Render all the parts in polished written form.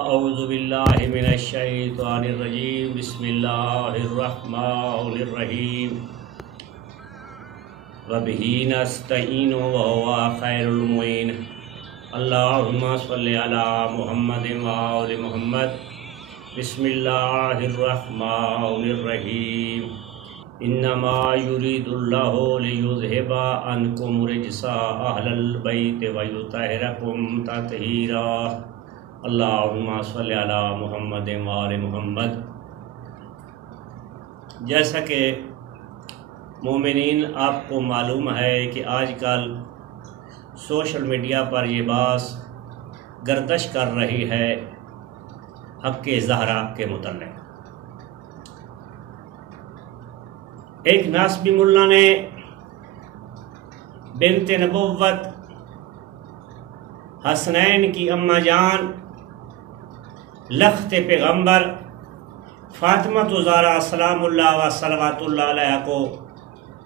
اعوذ باللہ من الشیطان الرجیم بسم اللہ الرحمن الرحیم وبہ نستعین وہو خیر المعین اللہم صلی علی محمد وآل محمد بسم اللہ الرحمن الرحیم انما یرید اللہ لیذہب عنکم رجس اہل البیت ویطہرکم تطہیرا اللہم صلی علی محمد وآل محمد۔ جیسا کہ مومنین آپ کو معلوم ہے کہ آج کل سوشل میڈیا پر یہ بات گردش کر رہی ہے حق زہرا کے متعلق۔ ایک ناسبی ملا نے بنت نبوت حسنین کی اماں جان لخت پیغمبر فاطمہ زہرا سلام اللہ و صلوات اللہ علیہ کو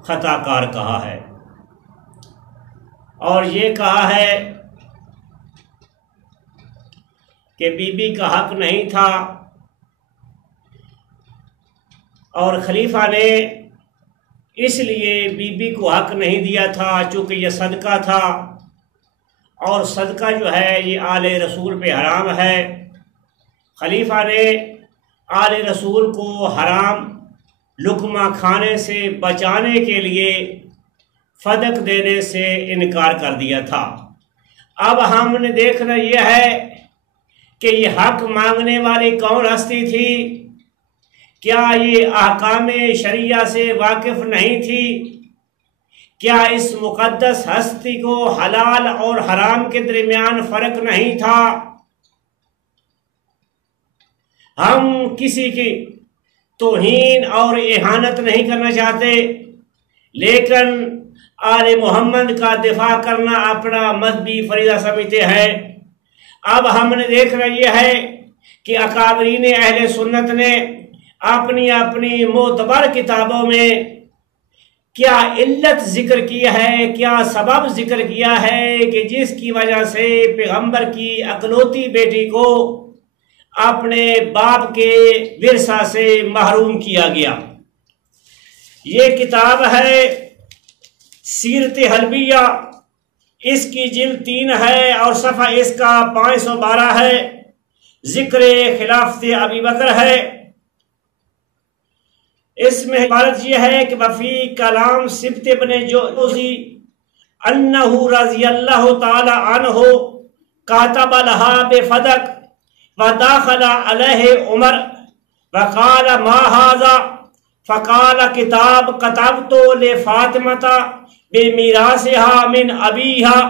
خطا کار کہا ہے، اور یہ کہا ہے کہ بی بی کا حق نہیں تھا، اور خلیفہ نے اس لیے بی بی کو حق نہیں دیا تھا چونکہ یہ صدقہ تھا، اور صدقہ جو ہے یہ آل رسول پہ حرام ہے۔ خلیفہ نے آل رسول کو حرام لقمہ کھانے سے بچانے کے لیے صدق دینے سے انکار کر دیا تھا۔ اب ہم نے دیکھنا یہ ہے کہ یہ حق مانگنے والی کون ہستی تھی؟ کیا یہ احکام شریعہ سے واقف نہیں تھی؟ کیا اس مقدس ہستی کو حلال اور حرام کے درمیان فرق نہیں تھا؟ ہم کسی کی توہین اور اہانت نہیں کرنا چاہتے، لیکن آل محمد کا دفاع کرنا اپنا مذہبی فریضہ سمجھتے ہیں۔ اب ہم نے دیکھنا یہ ہے کہ اکابرین اہل سنت نے اپنی اپنی معتبر کتابوں میں کیا علت ذکر کی ہے، کیا سبب ذکر کیا ہے کہ جس کی وجہ سے پیغمبر کی اکلوتی بیٹی کو اپنے باپ کے ورثہ سے محروم کیا گیا۔ یہ کتاب ہے سیرت حلبیہ، اس کی جلد 3 ہے اور صفحہ اس کا 512 ہے۔ ذکر خلافت ابی بکر ہے۔ اس میں عبارت یہ ہے کہ وفی کلام سبت بن جوزی انہ رضی اللہ تعالی عنہ کاتب لہا بفدق وداخل علیہ عمر وقال ما هذا فقال کتاب کتبت لفاطمۃ بمیراثها من ابیها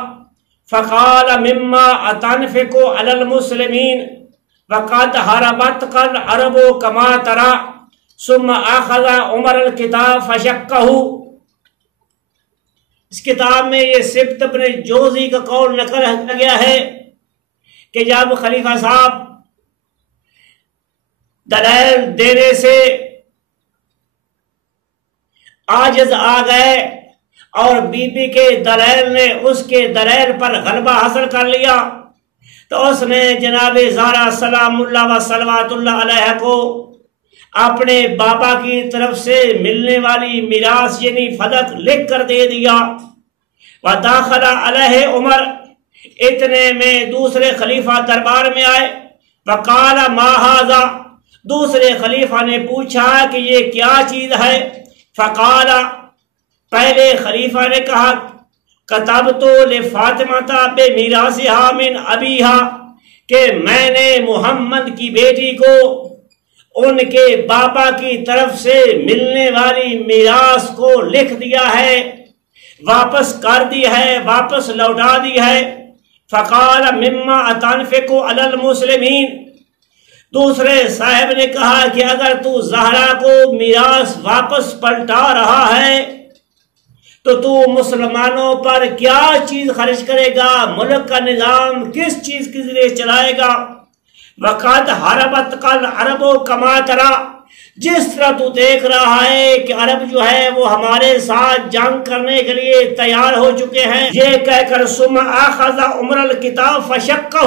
فقال مما اتنفق علی المسلمین وقد حربتک العرب کما ترى ثم اخذ عمر الکتاب فشقہ۔ اس کتاب میں یہ سبت بن جوزی کا قول نقل کیا گیا ہے کہ جب خلیفہ صاحب دلائل دینے سے عاجز آ گئے اور بی بی کے دلائل نے اس کے دلائل پر غلبہ حاصل کر لیا، تو اس نے جناب زہرا سلام اللہ و صلوات اللہ علیہ کو اپنے بابا کی طرف سے ملنے والی میراث یعنی فدق لکھ کر دے دیا۔ وداخل علیہ عمر، اتنے میں دوسرے خلیفہ دربار میں آئے۔ وقال ما هذا، دوسرے خلیفہ نے پوچھا کہ یہ کیا چیز ہے؟ فقال، پہلے خلیفہ نے کہا کتبت لفاطمۃ بمیراثها من ابیها، کہ میں نے محمد کی بیٹی کو ان کے باپا کی طرف سے ملنے والی میراث کو لکھ دیا ہے، واپس کر دی ہے، واپس لوٹا دی ہے۔ فقال مما اتنفق علی المسلمین، دوسرے صاحب نے کہا کہ اگر تو زہرا کو میراث واپس پلٹا رہا ہے تو مسلمانوں پر کیا چیز خرچ کرے گا، ملک کا نظام کس چیز کے ذریعے چلائے گا؟ وقد حربتک العرب کما ترى، جس طرح تو دیکھ رہا ہے کہ عرب جو ہے وہ ہمارے ساتھ جنگ کرنے کے لیے تیار ہو چکے ہیں۔ یہ کہہ کر ثم اخذ عمر الکتاب فشقہ،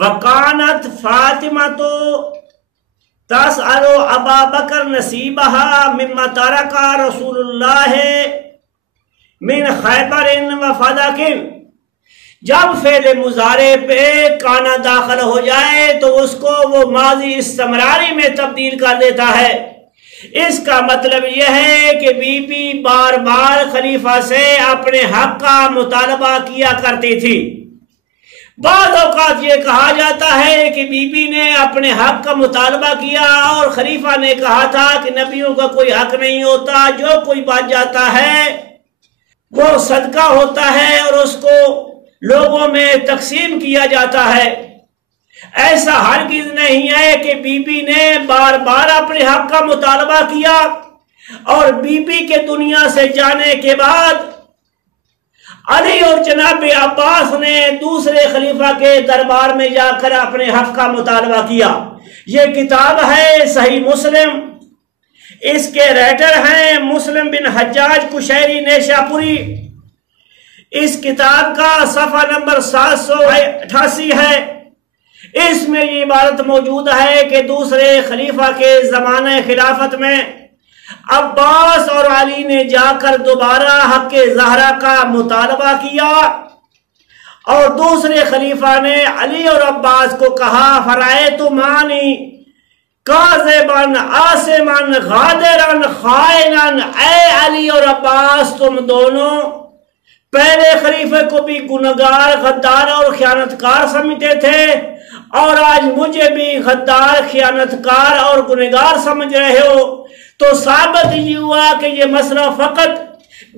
وکانت فاطمہ تو تسأل ابا بکر نصیبہا مما ترک رسول اللہ من خیبر و فدق، جب فعل مضارع پہ کانا داخل ہو جائے تو اس کو وہ ماضی استمراری میں تبدیل کر دیتا ہے۔ اس کا مطلب یہ ہے کہ بی بی بار بار خلیفہ سے اپنے حق کا مطالبہ کیا کرتی تھی۔ بعض اوقات یہ کہا جاتا ہے کہ بی بی نے اپنے حق کا مطالبہ کیا اور خلیفہ نے کہا تھا کہ نبیوں کا کوئی حق نہیں ہوتا، جو کوئی بچ جاتا ہے وہ صدقہ ہوتا ہے اور اس کو لوگوں میں تقسیم کیا جاتا ہے۔ ایسا ہرگز نہیں ہے کہ بی بی نے بار بار اپنے حق کا مطالبہ کیا اور بی بی کے دنیا سے جانے کے بعد علی اور جناب عباس نے دوسرے خلیفہ کے دربار میں جا کر اپنے حق کا مطالبہ کیا۔ یہ کتاب ہے صحیح مسلم، اس کے رائٹر ہیں مسلم بن حجاج قشیری نیشاپوری۔ اس کتاب کا صفحہ نمبر 788 ہے۔ اس میں یہ عبارت موجود ہے کہ دوسرے خلیفہ کے زمانہ خلافت میں عباس اور علی نے جا کر دوبارہ حق زہرا کا مطالبہ کیا اور دوسرے خلیفہ نے علی اور عباس کو کہا فرائیتمانی کاذباً عاصماً غادراً خائناً، اے علی اور عباس تم دونوں پہلے خلیفے کو بھی گنہگار، غدار اور خیانتکار سمجھتے تھے اور آج مجھے بھی غدار، خیانتکار اور گنہگار سمجھ رہے ہو، تو ثابت یہ ہوا کہ یہ مسئلہ فقط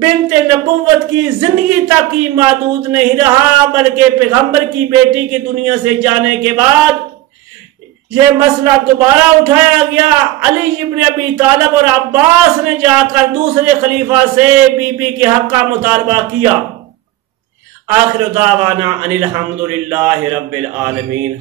بنت نبوت کی زندگی تک ہی محدود نہیں رہا، بلکہ پیغمبر کی بیٹی کی دنیا سے جانے کے بعد یہ مسئلہ دوبارہ اٹھایا گیا۔ علی ابن ابی طالب اور عباس نے جا کر دوسرے خلیفہ سے بی بی کے حق کا مطالبہ کیا۔ آخر دعوانا ان الحمدللہ رب العالمین۔